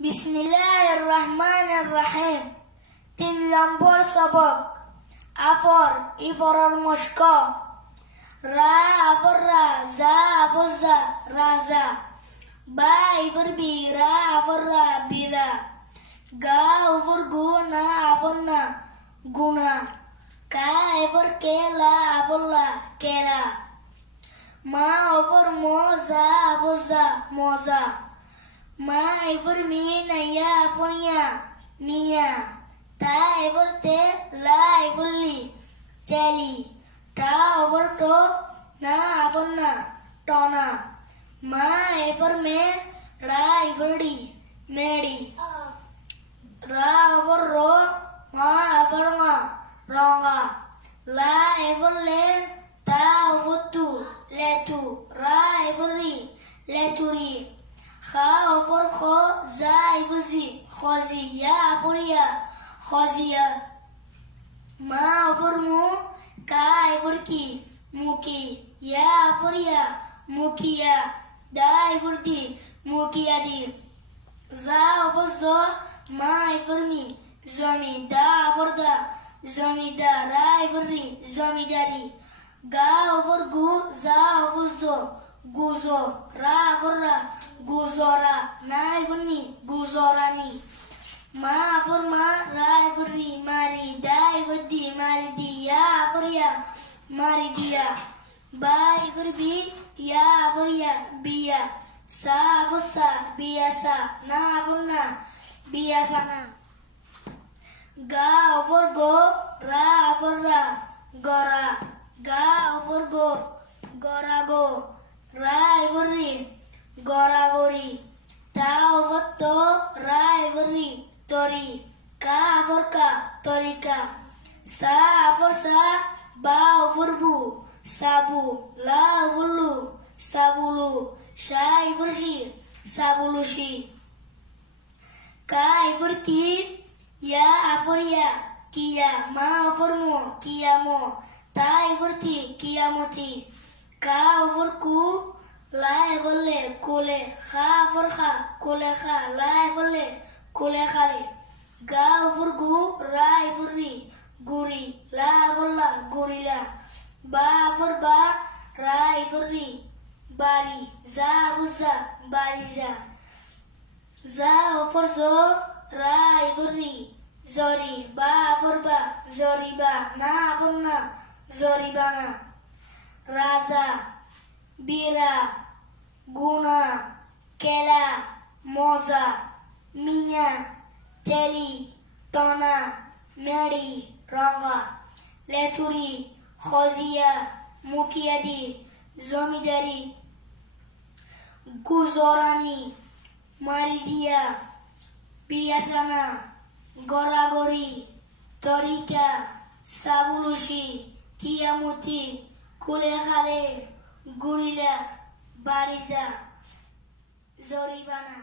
বিসমিল্লাহির রহমানির রহিম। ৩ নম্বর সবক। আফর ইফরর মস্ক। রা আফর রা, জা আফর জা, রাজা। বা ইফর বি, রা আফর রা, বিরা। গা উফর গু, না আফর না, গুনা। কা এফর কে, লা আফর লা, কেলা। মা অফর মো, জা আফর জা, মজা। মা এফর মি, না ইয়া আফর ইয়া, মিয়া। তা এফর তে, লা এফর লি, তেলি। টা অফর টো, না আফর না, টনা। মা এফর মে, রা এফর ডি, মেডি। রা অফর রো, মা এফর মা, রঙা। লা এফর লে, তা অফর তু, লেটু। রা এফর রি, লেটুরি। খা অফর খো, জা এফর জি, খজি। ইয়া অফর ইয়া, খজিয়া। মা অফর মু, কা এফর কি, মুকি। ইয়া অফর ইয়া, মুকিয়া। দা এফর দি, মুকিয়াদি। জা অফর জ, মা এফর মি, জমি। দা অফর দা, জমিদা। রা এফর রি, জমিদারি। গা অফর গু, জা অফর জ, গুজো। রা অফর রা, গুজরা। না এফর নি, গুজরানি। মা অফর মা, রা এফর রি, মারি। দা এফর দি, মারি দি। ইয়া অফর ইয়া, মারি দিয়া। বা এফর বি, ইয়া অফর ইয়া, বিয়া। সা অফর সা, বিয়াসা। না অফর না, বিয়াসানা। গা অফর গো, রা অফর রা, গরা। গা অফর গো, গরা গো। রা এফর রি, গরাগরি। তা অফর তো, রা এফর রি, তরি। কা অফর কা, তরিকা। সা অফর সা, বা অফর বু, সাবু। লা অফর লু, সাবুলু। শা এফর শি, সাবুলুশি। কা এফর কি, ইয়া অফর ইয়া, কিয়া। মা অফর মো, কিয়ামো। তা এফর তি, কিয়ামতি। কা অফর কু, লা এফর লে, কোলে। খা অফর খা, কোলে খা। লা এফর লে, কোলে খালে। গা অফর গু, রা এফর রি, গুরি। লা অফর লা, গুরিলা। বা অফর বা, রা এফর রি, বাড়ি। জা অফর জা, বাড়িজা। জা অফর জো, রা এফর রি, জরি। বা অফর বা, জরিবা। না অফর না, জরিবানা। রাজা, বিরা। গুনা, কেলা, মজা। মিয়া, তেলি। টনা, মেডি, রঙা। লেটুরি, খজিয়া, মুকিয়াদি, জমিদারি। গুজরানি, মারি দিয়া। পিয়াসানা, গরাগরি। তরিকা, সাবুলুশি। কিয়ামতি, কুলে খালে। গুরিলা, বারিজা, জরিবানা।